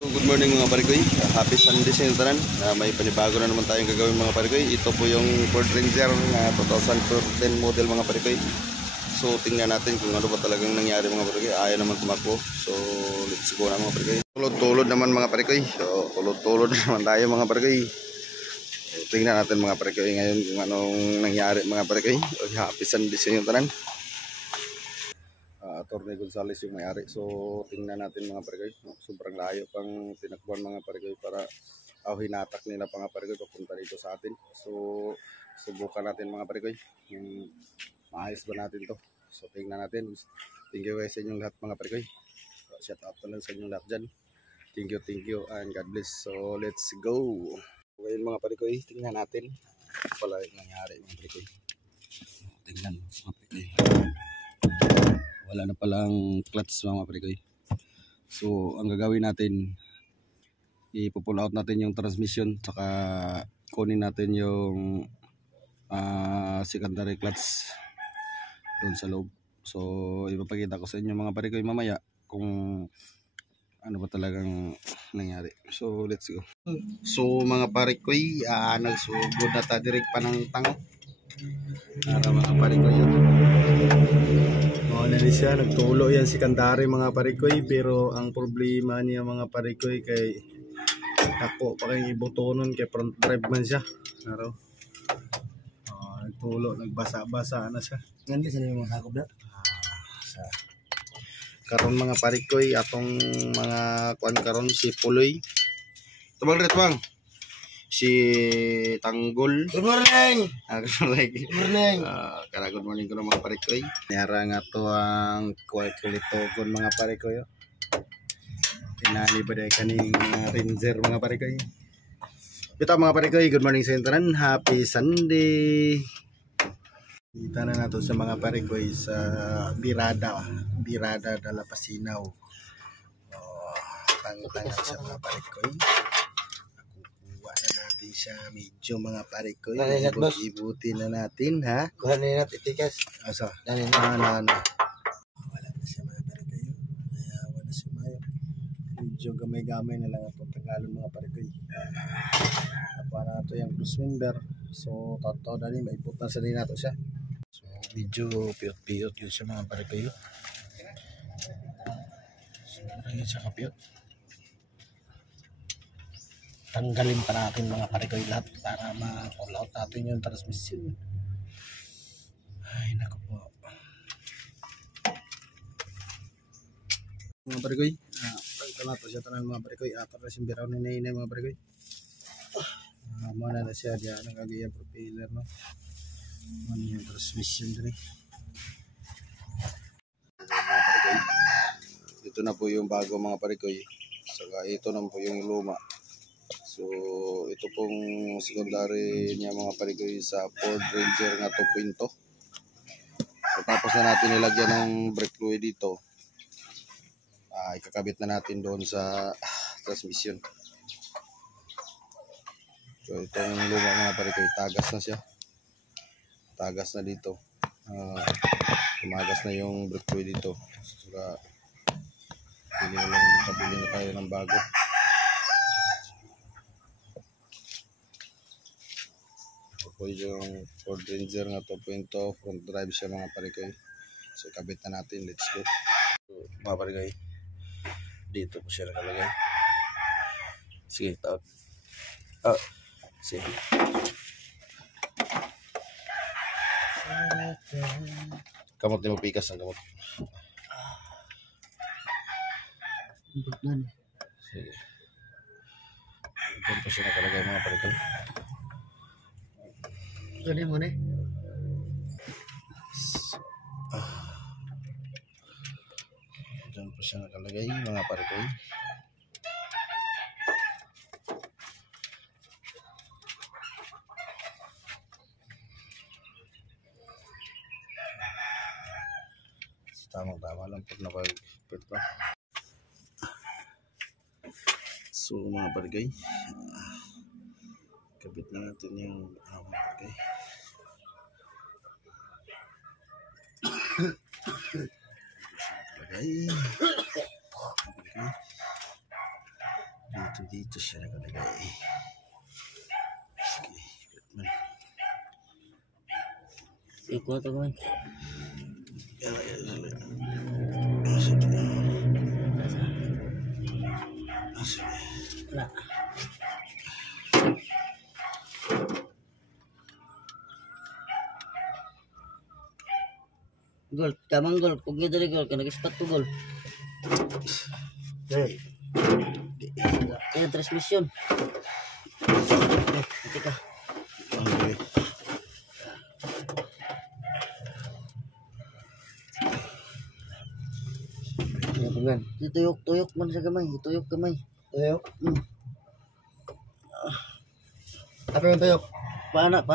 Good morning mga parikoy. Happy Sunday sa inyo tanan. May panibago na naman tayong gagawin mga parikoy. Ito po yung Ford Ranger na 2010 model mga parikoy. So tingnan natin kung ano ba talagang nangyari mga parikoy. Ayaw naman tumakbo. So let's go na mga parikoy. Tulod-tulod naman mga parikoy. So tulod-tulod naman tayo mga parikoy. So, tingnan natin mga parikoy ngayon kung anong nangyari mga parikoy. Happy Sunday sa inyo tanan. Attorney Gonzales yung may-ari. So tingnan natin mga parikoy. Sobrang layo pang tinakbuhan mga parikoy para hinatak nila mga parikoy papunta dito sa atin. So subukan natin mga parikoy yung maayos ba natin to. So tingnan natin. Thank you guys sa inyong lahat mga parikoy. Shout out lang sa inyong lahat dyan. Thank you and God bless. So let's go. Okay mga parikoy, tingnan natin pala yung nangyari mga parikoy. Tingnan mga parikoy. Wala na palang clutch mga parikoy. So ang gagawin natin, ipo-pull out natin yung transmission, saka kunin natin yung secondary clutch doon sa loob. So ipapakita ko sa inyo mga parikoy mamaya kung ano ba talagang nangyari. So let's go. So mga parikoy, nagsugod na ta direct pa ng tango para mga parikoy yun. Na siya, nagtulo yan si Kandari mga parikoy, pero ang problema niya mga parikoy kay ako pa kayong ibutonon kay front drive man siya. Naro. Nagtulo, nagbasa-basa na siya. Nanti sana yung mga sakop na. Karon mga parikoy, atong mga kuan karon si Puloy. Tabang ret bang. Si Tanggol. Good morning! Good morning. Good morning! Good morning ko ng mga parikoy. Nara nga to ang kulitogon mga parikoy. Tinali ba dahil kaning Ranger mga parikoy. Ito mga parikoy, good morning sa inyo. Happy Sunday! Kita na nato sa mga parikoy sa Birada Dala Pasinaw. Tang-tang sa mga parikoy. Natin siya medyo mga parikoy. Ibuti na natin ha. Kuha na natin itikas. Asa? Na. Wala na siya mga parikoy. Wala na siya mayo. Medyo gamay-gamay na lang ito Tagalog mga parikoy. Para ito yung cruise member. So totoo na rin maipot na sa rin nato siya. So medyo piyot-piyot yun siya mga parikoy. So marami siya kapiyot. Tanggalin pa natin mga parikoy lahat para ma-pull out natin yung transmission. Ay naku po mga parikoy, ito na to siya tanan mga parikoy. Para simbiraw ni Nainay mga parikoy. Mana na siya diyan ang kagaya propeller no. Ano yung transmission din mga parikoy. Ito na po yung bago mga parikoy. Saka ito na po yung luma. So ito pong secondary niya mga parikoy sa Ford Ranger nga 2.0. So tapos na natin nilagyan ng brake fluid dito. Ikakabit na natin doon sa transmission. So itong luma mga parikoy, tagas na siya. Tagas na dito. Tumagas na yung brake fluid dito. So kabili na tayo ng bago. Po yung Ford Ranger nga 2.0 front drive siya mga parikoy. So ikabit na natin, let's go. So, mga parikoy, dito po siya nakalagay. Sige, tawag. Sige. Kamot ni mo pikas ang kamot. Sige. Dito po siya nakalagay mga parikoy. Gani mo na eh. Diyan po siya nakalagay mga parikoy. Tama lang po na pag-pit pa. So mga parikoy, kabit na natin yung mga parikoy. Okay. Dito siya nakalagay. Sige. Ikuha ito man. Wala. Gol, tamang gol. Kung gito rin gol, nag-spot ko gol. Kaya transmission. Tika. Yan. Tuyok man sa gamay. Tuyok gamay. Tuyok? Apa yung tuyok? Pana.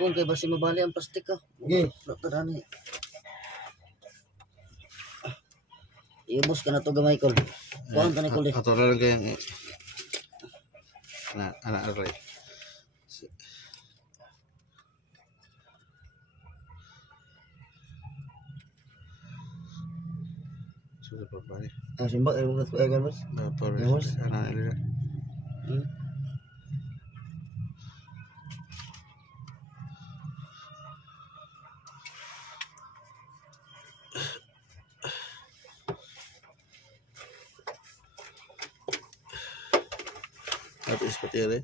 Kung kay basi mabali ang plastik ka. Okay. Tadani. Iubos ka na to gamay kol. Kuhan ka na kol. Ato lang kayang anak aray. Sudah berapa nih? Simbak ay bukas pa mas. Berapa anak nila? Habis seperti ini.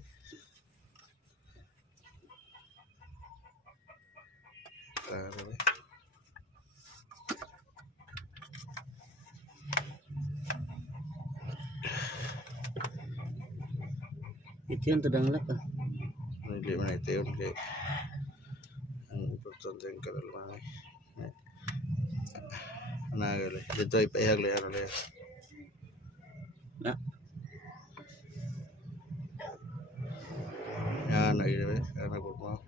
Itu yang tedang lek ah. Hindi man ito yun kay ang importante yung kalalmanay. Nagali. Dito ay paihagli ano lang. Na. Yan ay anak ko mo.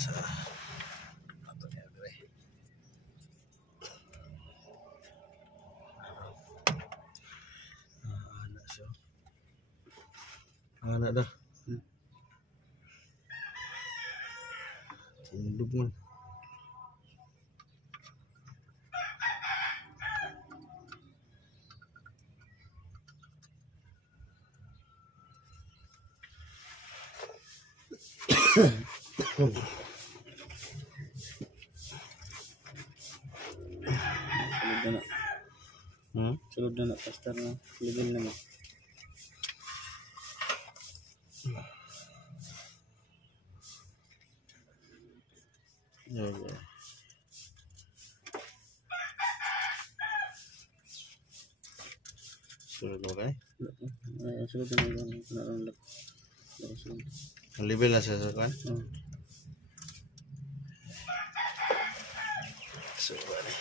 Sa ato niya dire. Anak siya. Anak dah. Tunduk man. Sulod na pastor na. Level na mo. Okay. Sulod mo kay? Sulod na lang. Ang level na siya sa kan? So, bali.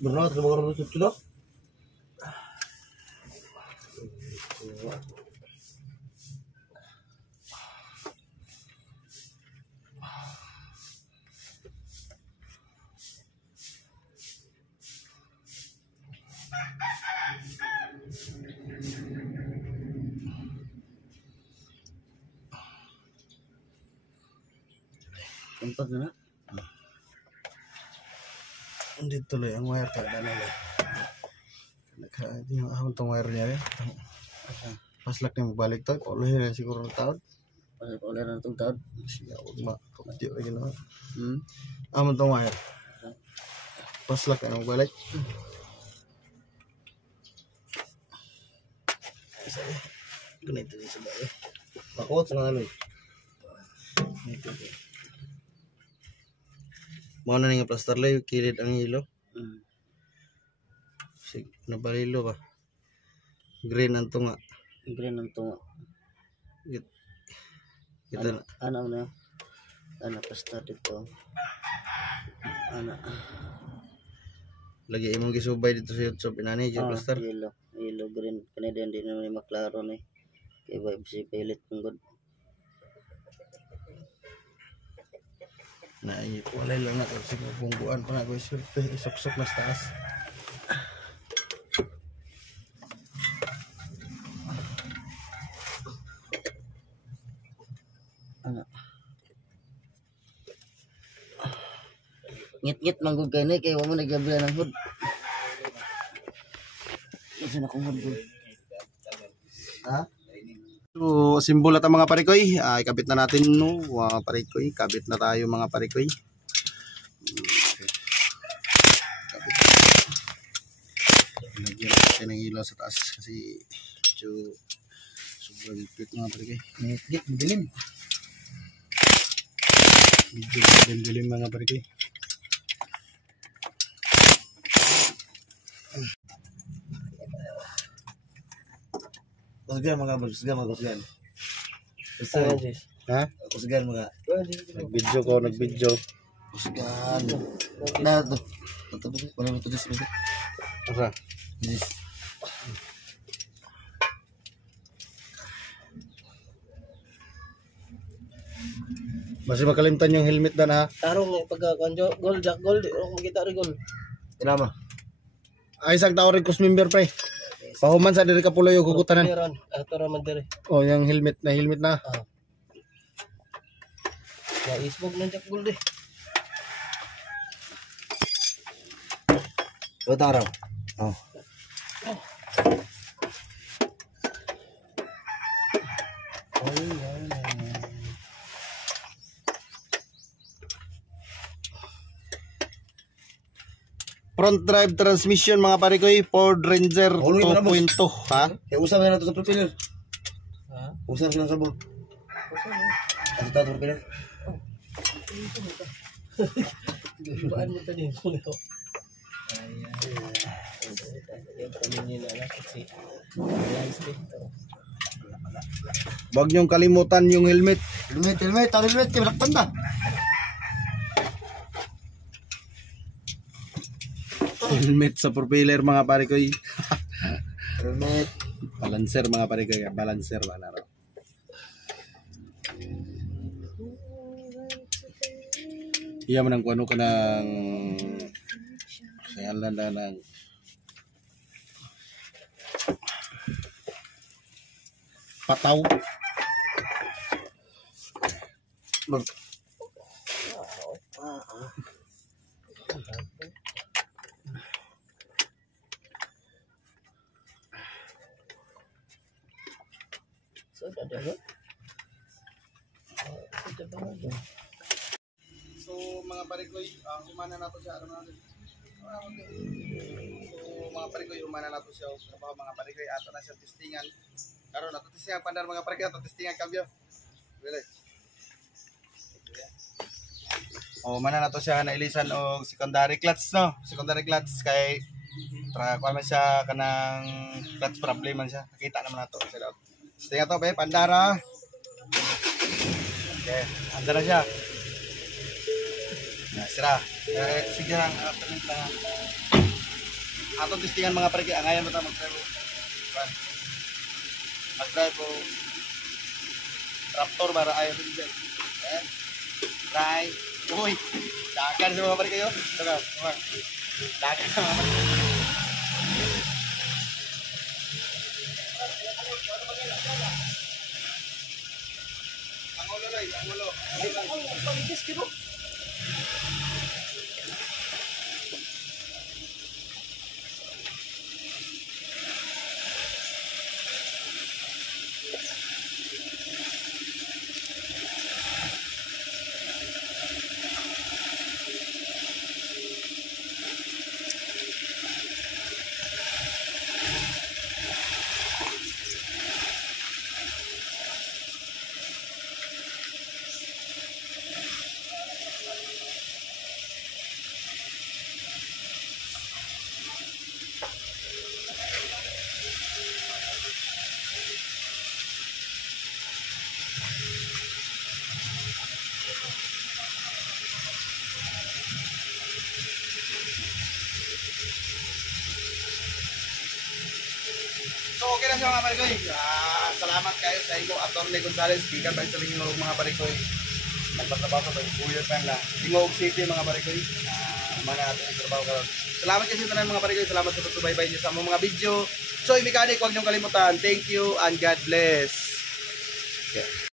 Berat sama orang itu sudah. Tempat na. Dito lang ang wire ka na lang. Yung ahon tong wire niya eh. Paslak niya magbalik to. Paulihin na siguro ng taon. Oleh na itong taon. Siya, huwag makapagtiyo rin naman. Ahon tong wire. Paslak na magbalik. Ganito din sa bayo. Pakot sa mga Mau na nga plaster lang, kilid ang hilo. Sige, nabalilo ba? Green ang tunga. Green ang tunga. Kita Ano na? Ano plaster dito? Ano? lagi imong gisubay dito sa YouTube inani yung plaster. Yellow green. Kanina din naman yung maklaro ni. Kaya ba si pilit ng god. Na walay lang na kasi bungguan pa na ko isok-sok na sa taas. Ngit-ngit manggug kay ni kay wa mo nagabi ng hood. Kasi na kong hood. Ha? So, simbolo ta mga parikoy. Ikabit na natin no, mga parikoy. Kabit na tayo mga parikoy. Okay. Kabit. Lagyan natin ng ilaw sa taas kasi medyo sobrang ipit mga parikoy. Ngit, madilim. Medyo dilim mga parikoy. Kusgan mga kusgan. Ha? Kusgan mga. Nag-video. Kusgan. Na to. Wala mo to dis. Asa? Dis. Masih makalimtan yung helmet dan ha. Tarong pagka gold jack gold di ako makita rin gold. Inama. Ay isang tao rin kus member pre. Pahuman sa diri kapuloy yung gugutanan. Meron ato ra man dire. Oh, yung helmet na. Ya isbog ng jack gold eh. Bata raw. Oh. Front drive transmission mga parikoy, Ford Ranger 2.0 ha. Kaya usap na nato sa propeller. Ha? Usap sila sa sabon. Ano ta propeller? Baan mo tadi ko na. Yung kami nila na kasi Wag niyong kalimutan yung helmet. Helmet, kaya malakpan ta. Helmet sa propeller mga parikoy. Helmet. Balancer mga parikoy, balancer ba na raw. Iya man ang kuno ka ng sayalan na ng pataw. so ada. So mga parikoy, humana na to siya ano natin. So mga parikoy, humana na to siya trabaho mga parikoy, ato na siya testingan. Karon ato testingan pandar mga parikoy, ato testingan kambyo. Dili. Mana na to siya na ilisan og secondary clutch no. Secondary clutch kay kuha man siya kanang clutch problem man siya. Nakita naman nato sa loob. Testingan to be pandara. Okay, andar na siya. Sira. Sige lang, palit lang. Atong testingan mga parikoy, angayan mo ta mag-drive. Mag-drive po. Raptor para ayaw din dyan. Ayan. Try. Uy. Dagan sa mga parikoy. Ito ka. Dagan sa mga parikoy. Angulo lang, angulo. Pagkis kilo. So okay na siya mga parikoy. Salamat kayo sa inyo Atty. Gonzales, gikan tayo sa Lingog mga parikoy. Nagpatrabaho sa Buyer Pan la Lingog City mga parikoy. Mana natin ang trabaho karon. Salamat kasi tanan mga parikoy. Salamat sa pagsubaybay niyo sa among mga video. So Mechanic, huwag niyong kalimutan. Thank you and God bless. Okay.